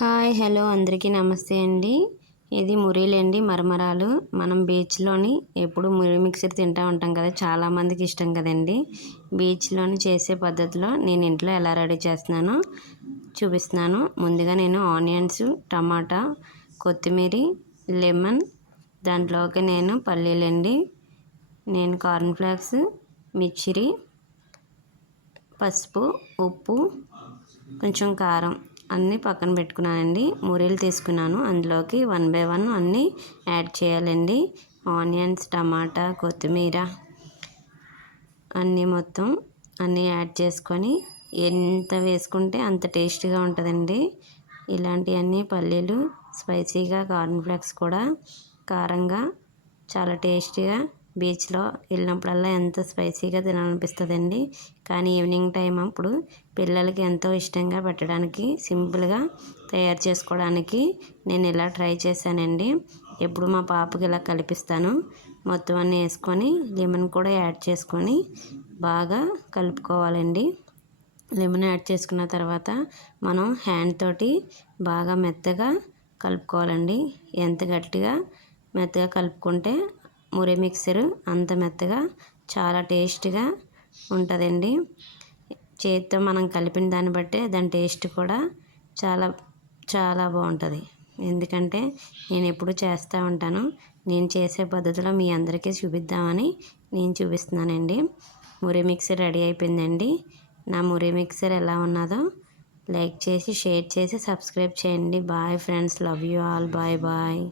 Hi hello అందరికీ నమస్తే అండి. ఇది మురీలండి, మరమరాలు. మనం బీచ్లోని ఎప్పుడు మురి మిక్సర్ తింటూ ఉంటాం కదా, చాలామందికి ఇష్టం కదండి. బీచ్లోని చేసే పద్ధతిలో నేను ఇంట్లో ఎలా రెడీ చేస్తున్నానో చూపిస్తున్నాను. ముందుగా నేను ఆనియన్స్, టమాటా, కొత్తిమీర, లెమన్, దాంట్లోకి నేను పల్లీలండి, నేను కార్న్ఫ్లేక్స్, మిర్చిరి, పసుపు, ఉప్పు, కొంచెం కారం అన్నీ పక్కన పెట్టుకున్నానండి. మురీలు తీసుకున్నాను, అందులోకి 1 బై 1 అన్నీ యాడ్ చేయాలండి. ఆనియన్స్, టమాటా, కొత్తిమీర అన్నీ మొత్తం అన్నీ యాడ్ చేసుకొని ఎంత వేసుకుంటే అంత టేస్ట్గా ఉంటుందండి. ఇలాంటివన్నీ పల్లీలు స్పైసీగా, కార్న్ఫ్లేక్స్ కూడా కారంగా చాలా టేస్టీగా, బీచ్లో వెళ్ళినప్పుడల్లా ఎంత స్పైసీగా తినాలనిపిస్తుందండి. కానీ ఈవినింగ్ టైం అప్పుడు పిల్లలకి ఎంతో ఇష్టంగా పెట్టడానికి, సింపుల్గా తయారు చేసుకోవడానికి నేను ఇలా ట్రై చేశానండి. ఎప్పుడు మా పాపకి ఇలా కలిపిస్తాను. మొత్తం అన్నీ వేసుకొని లెమన్ కూడా యాడ్ చేసుకొని బాగా కలుపుకోవాలండి. లెమన్ యాడ్ చేసుకున్న తర్వాత మనం హ్యాండ్ తోటి బాగా మెత్తగా కలుపుకోవాలండి. ఎంత గట్టిగా మెత్తగా కలుపుకుంటే మురి మిక్సర్ అంత మెత్తగా చాలా టేస్ట్గా ఉంటుందండి. చేతితో మనం కలిపిన దాన్ని బట్టే దాని టేస్ట్ కూడా చాలా చాలా బాగుంటుంది. ఎందుకంటే నేను ఎప్పుడు చేస్తూ ఉంటాను. నేను చేసే పద్ధతిలో మీ అందరికీ చూపిద్దామని నేను చూపిస్తున్నానండి. మురి మిక్సర్ రెడీ అయిపోయిందండి. నా మురి మిక్సర్ ఎలా ఉన్నదో లైక్ చేసి, షేర్ చేసి, సబ్స్క్రైబ్ చేయండి. Bye friends, love you all. Bye bye.